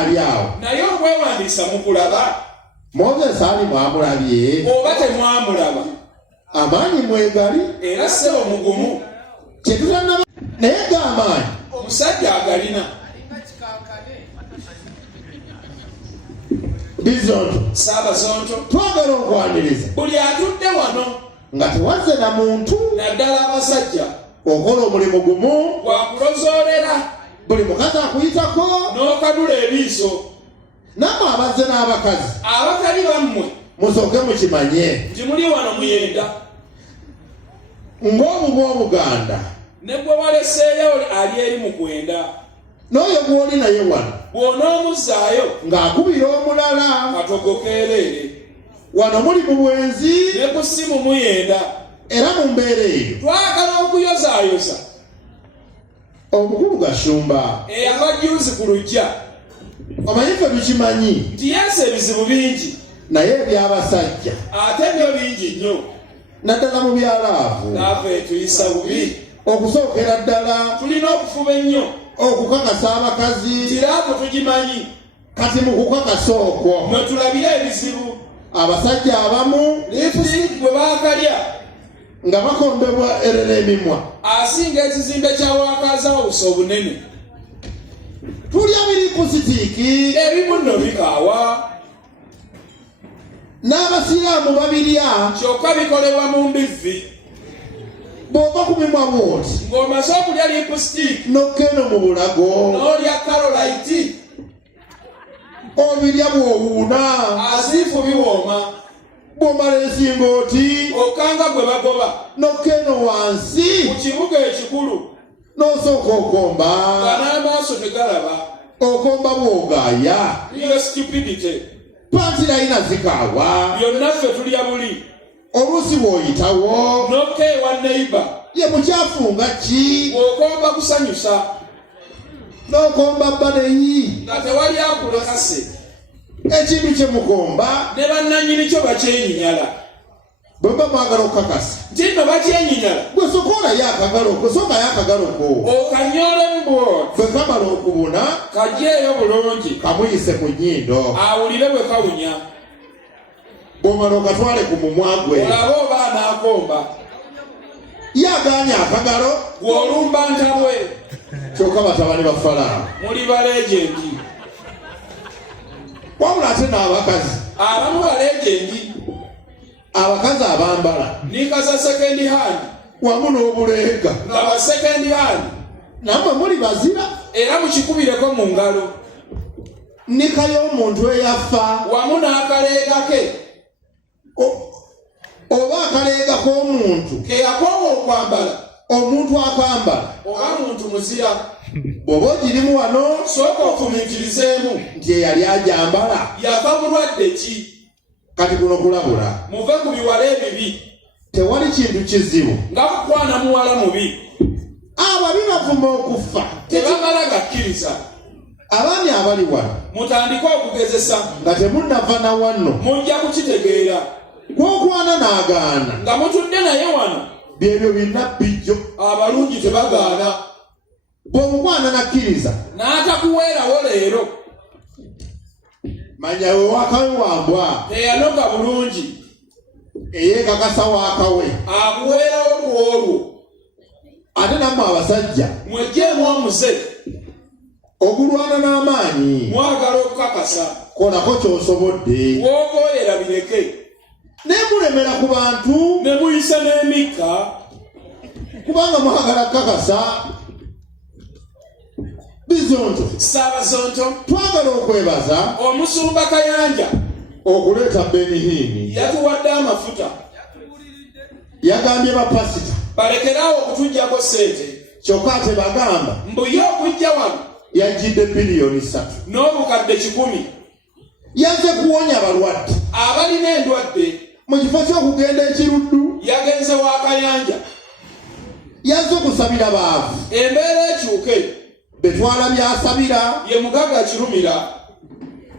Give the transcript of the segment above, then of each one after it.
ali awo naye okwewandiisa mukulaba Moses ali mwamulabye oba temwamulaba amaanyi mwegali era ssebo mugumu kyetutanaba naye g'amaanyi omusajja agalina Bizonto Saabazonto twagala okwaniriza buli atudde wano nga tewazze na muntu naddala abasajja okola omulimu gumu wakulozoolera buli mukazi akuyitako n'okadula ebiiso nammwe abazze n'abakazi abatali bammwe musooke mukimanye nti muli wano muyenda ng'obuba obuganda ne gwe waleseeyo ali eri mu kwenda n'oyo gw'oli naye wano bw'onoomuzzaayo ng'akubira omulala katogokeereere wano muli mu bwenzi ne ku ssimu muyenda era mu mbeera eyo twagala okuyozaayoza omukulu Gashumba eyavajuuzi ku lujja omanyi ffe tukimanyi nti yensa ebizibu bingi naye eby'abasajja ate byo bingi nnyo naddala mu byalaavu naafe tuyisa bubi okusookera ddala tulina okufuba ennyo okukakasa abakazi nti laavu tugimanyi kati mu kukakasa okwo mwe tulabira ebizibu abasajja abamu lipusitiki gwe baakalya nga bakondebwa erera emimwa asinga ekizimbe kyawakazawusa obunene tulya biripusitiiki ebimu nno bikaawa n'abasiraamu babirya kyokka bikolebwa mu mbivvi bw'ova ku mimwa bwoti ng'omaze okulya lipusitiki n'okkeeno mu bulago n'olya karolaiti obirya bw'owuuna aziifu biwooma bw'omala ensingooti okanga gwe bagoba n'okkeeno wansi ku kibuga ekikulu n'osooka okomba nga n'amaaso tegalaba okomba bw'ogaaya iyo stupidity pantirayina zikaawa byonna ffe tulya buli oluusi bw'oyitawo n'okeewa neiba ye mukyafu nga ki bw'okomba kusanyusa n'okomba bbaneyi nga tewali akulakase ekintu kye mukomba ne bannannyini kyo bakyenyinyala bwe mba mwagala okukakasa nti nno bakyenyinyala gwe sokoolayo akagalo ko sookayo akagalo ko okanyoolemu bwoti bwe kamala okubuna kajeeyo bulungi kamuyise ku nnyindo awulire bwe kawunya bw'omala okatwale ku mumwa gwe olabe oba anaakomba ye agaanye akagalo gw'olumba ntabwe kyokka batabani ba Falaawo muli baleegendi wabula ate n'abakazi abamu baleegendi abakazi abambala nika za sekendi hand wamu n'obulenga nga ba sekendi hand nammwe muli bazira era mukikubireko mu ngalo nika y'omuntu eyafa wamu n'akaleega ke oba akaleega k'omuntu ke yakoowa okwambala omuntu akambala oba muntu muzira bw'oba ogirimu wano sooka ofumiitirizeemu nti eyali ajambala yafa bulwadde ki kati kuno kulabula muve ku biwala ebibi tewali kintu kizibu nga kukwana muwala mubi ababi bavuma okufa tebamala gakkiriza abaami abali wano mutandike okugezesa nga temunnava na wanno mujja kukitegeera gw'okwana n'agaana nga mutudde naye wano byebyo binnabijjo abalungi tebagaana bw'omukwana nakkiriza n'atakuweerawo leero manya we wakawe wambwa teyanoga bulungi eyeekakasa waakawe akuweerawo ku olwo ate nammwe abasajja mwegyeemu omuze ogulwana n'amaanyi mwagala okukakasa kolako ky'osobodde wogooyera bireke naye mulemera ku bantu ne muyisa n'emikka kubanga mwagala kukakasa Bizonto Saabazonto twagala okwebaza omusumba Kayanja okuleeta Benihini yatuwadde amafuta yagambye bapasita balekerawo okutujjako ssente kyokka ate bagamba mbu ye okujja wano yajjidde biliyoni 3 n'obukadde 10 yazze kuwonya balwadde abalina endwadde mu kifo ky'okugenda ekiruddu yagenze wa Kayanja yazze kusabira baavu embeera ekyuke betwala byasabira ye mugaga kirumira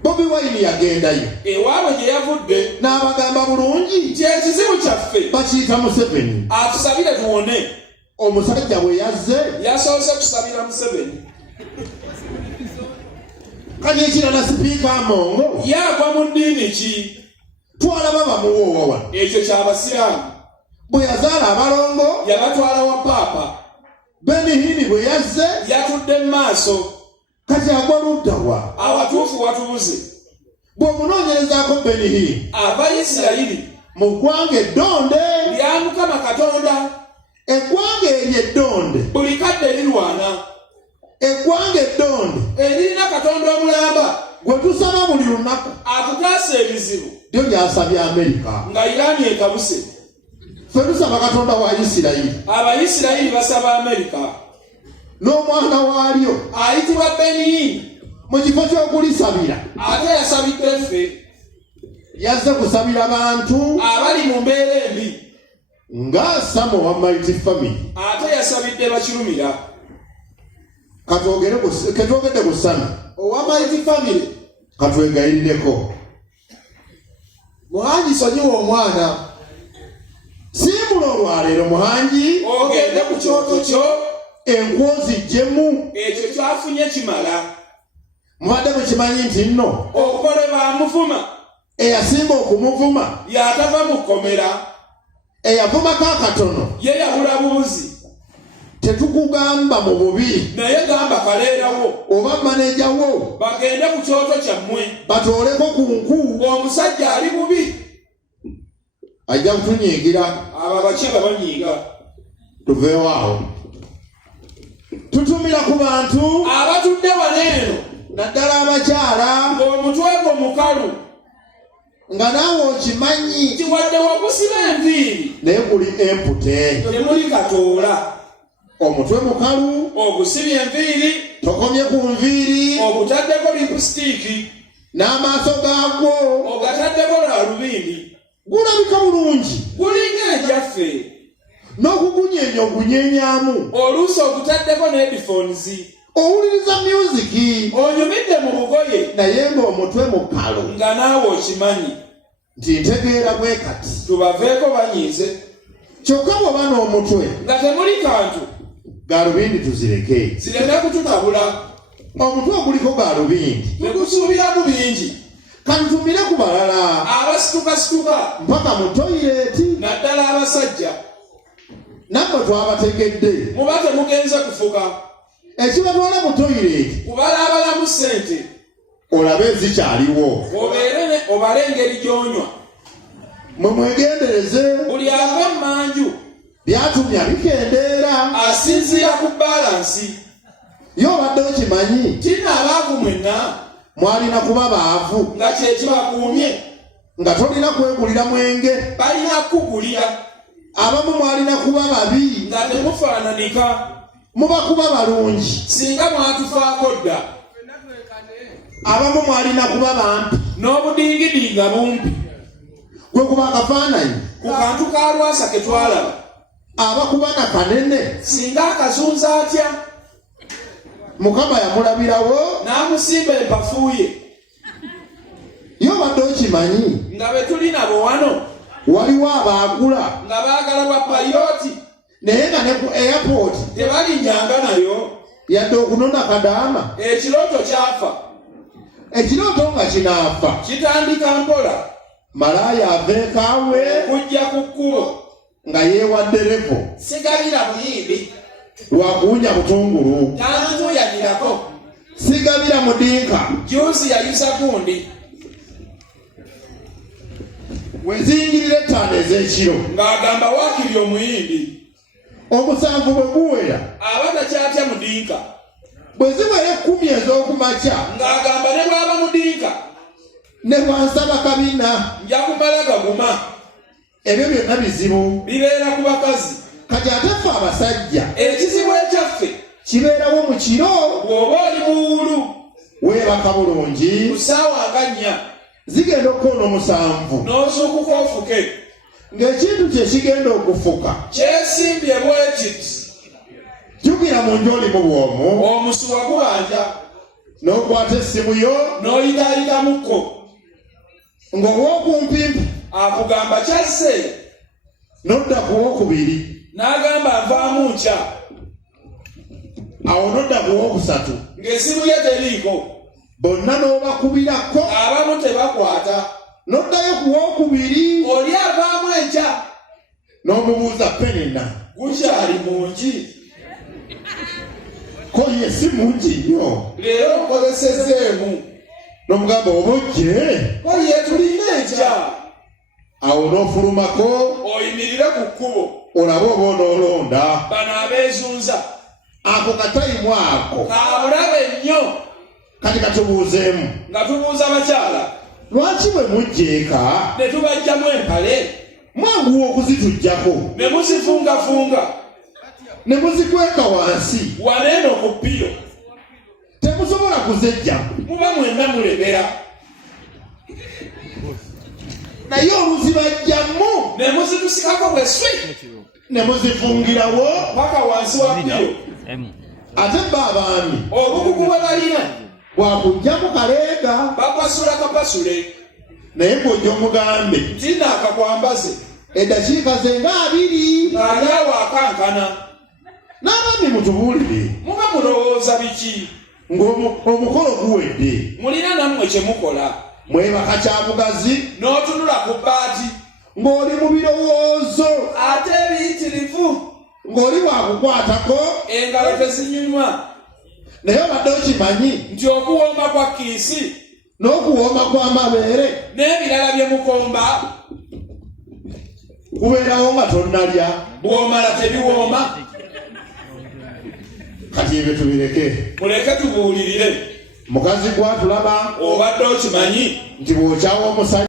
Bobi Wine yagendayo ewaabwe gye yavudde n'abagamba bulungi kyekizibu kyaffe bakiyita Museveni atusabire tuwone omusajja bwe yazze yasoose kusabira Museveni kati ekirala sipiika Amongo yagwa mu ddiini ki? twalaba bamuwoowa. Ekyo ky'Abasiraamu. Bwe yazaala abalongo Yabatwala wa Paapa. Benihini bwe yazze Yatudde mu maaso. kati agwa ludda wa? Abatuufu watubuze. Bw'omunoonyerezaako Benihini Abayisirayiri mu ggwanga eddonde, lya Mukama Katonda. eggwanga eryo eddonde, Buli kadde lirwana. eggwanga eddonde Erina Katonda omulamba. gwe tusaba buli lunaku. Akutaasa ebizibu. Lyo gy'asabye Amerika. Nga Iraani ekabuse. Ffe tusaba Katonda wa Isirayiri Abayisirayiri basaba Amerika. n'omwana waalyo Ayitibwa Benihini. mu kifo ky'okulisabira Ate yasabidde ffe yazze kusabira bantu abali mu mbeera embi. nga Samo wa Mighty Family. Ate yasabidde bakirumira. Ketwogedde ku Sami Owa Mighty Family. katwegayirireko. Muhangi sonyiwa omwana. Simbula olwaleero Muhangi Ogende ku kyoto kyo. enkwozi gyemu. Ekyo kyafunye kimala. Mubadde mukimanyi nti nno Okukole bamuvuma. eyasinga okumuvuma Yatava mu kkomera. eyavumako akatono Ye yabula bubuzi. tetukugamba mu bubi Naye gamba kaleerawo. oba maneja wo Bagende ku kyoto kyammwe. batooleko ku nku Omusajja ali bubi. ajja kutunyiigira. Abo abakyala banyiiga. Tuveewo awo. Tutumira ku bantu Abatudde wano eno. naddala abakyala Ng'omutwe gwo mukalu. nga naawe okimanyi Nti wadde wakusiba enviiri. naye guli empute. Temuli katoola. Omutwe mukalu, Ogusibye enviiri. tokomye ku nviiri, Ogutaddeko lipusitiiki. n'amaaso gaagwo Ogataddeko lwalubindi. gulabika bulungi, Gulinga enjaffe. n'okugunyeenya ogunyeenyaamu, Oluusi ogutaddeko n'headphones. owuliriza myuziki Onyumidde mu bugoye. naye ng'omutwe mukalu. Nga naawe okimanyi. Nti ntegeera bwe kati. Tubaveeko banyiize. Kyokka bw'oba n'omutwe, Nga temuli kantu. gaalubindi tuzireke. Zireme kututabula. Omutwe oguliko gaalubindi Tegusuubiramu bingi. kantumire ku balala Abasitukasituka. mpaka mu toyireeti. Naddala abasajja. Nammwe twabategedde. Muba temugenze kufuka. Ekibatwala mu toyireeti Kubalaabalamu ssente. olabe ezikyaliwo. Obale engeri gy'onywa. Mwe mwegendereze. Buli ava emmanju. Byatumya bikendeera. Asinziira ku balansi. Ye obadde okimanyi Tina abaavu mwenna. mwalina kuba baavu Nga kye kibakuumye. nga tolina kwegulira mwenge. Balina kugulira. Abamu mwalina kuba babi Nga temufaananika. mubakuba balungi. Singa mwatufaako dda. Abamu mwalina kuba bampi N'obudingidinga bumpi. gwe kuba akafaananyi. Ku kantu ka Lwasa ke twalaba. Abakuba na kanene Singa akazunza atya. Mukama yamulabirawo. N'amusimba empafuuye. Ye obadde okimanyi Nga be tuli nabo wano. waliwo abaagula Nga baagala bwa payooti. naye nga ne ku airport Tebalinyanga nayo. yadde okunona kadaama. Ekirooto kyafa. Ekirooto nga kinaafa. Kitandika mpola. Malaaya aveekaawe Kujja ku kkubo. nga yeewadde levo Sigabira muyimbi. lwakuwunya butungulu. Tantumuyagirako. Sigabira mudinka Juusi yayusa gundi. wezingirira ettaano ez'ekiro. Ng'agamba waakiri omuyimbi. Omusanvu bwe guwera Aba takyatya mudinka. bwe ziwera 10 ez'okumakya Ng'agamba ne bw'aba mudinka. ne bwansaba kabina. Nja kumala gaguma. Ebyo byonna bizibu. Bibeera ku bakazi. Kati ate ffe abasajja Ekizibu ekyaffe. kibeerawo mu kiro. Bw'oba oli muwulu. Weebaka bulungi. Ku ssaawa nga 4. Zigenda okukoona 7 N'ozuukuka ofuke. ng'ekintu kye kigenda okufuka. Kyesimbye bwekiti. Jjukira mu nju olimu bw'omu. Omusuwa gubanja. N'okwata essimu yo N'oyitaayitamuko. ng'ow'okumpimpi Akugamba kyasse. n'odda ku w'okubiri. N'agamba nvaamu nkya. Awo n'odda ku w'okusatu. Ng'essimu ye teriiko. bonna n'obakubirako abamu tebakwata n'oddayo ku wookubiri oli avaamu enkya n'omubuuza penina gukyali mungi ko ye si mungi nnyo leero nkozesezeemu n'omugamba oba ojje ko ye tulina enkya awo n'ofulumako oyimirire ku kkubo olabe oba onoolonda bano abeezunza ako katayimu ako kabulabe nnyo kati katubuuzeemu nga tubuuza bakyala lwaki bwe mujjeeka ne tubajjamu empale mwanguwa okuzitujjako ne muzifungafunga ne muzikweka wansi waneeno ku ppiro temusobola kuzejja muba mwenna mulebera naye oluzi bajjamu ne muzitusikako bwe swi ne muzifungirawo paka wansi wa ppiro ate bba abaami obukugu bwe balina bwakujjamu kaleega bapasula kapasule naye ng'ojja omugambe nti naakakwambaze eddakiika ze nga 2 ng'alyawo akankana n'abaami mutubuulire muba mulowooza biki ng'omukolo guwedde mulina nammwe kye mukola mwebaka kya bugazi n'otunula ku bbaati ng'oli mu birowoozo ate ebiyitirivu ng'oli bwakukwatako engalo tezinyunywa naye obadde okimanyi nti okuwooma kwa kiisi n'okuwooma kw'amabeere n'ebirala bye mukomba kubeerawo nga tonnalya bw'omala tebiwooma kati ebyo tubireke muleke tubuulirire mukazi gwatulaba obadde okimanyi nti bw'okyawa omusajja